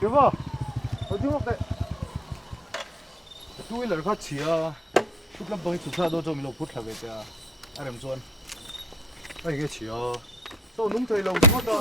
对吧？我听我的，tu ilar kha chia, tu lam bang tu kha do cho mi lo phut thave ta, aram chuan, ai cái chia, to nung thei lo thot da.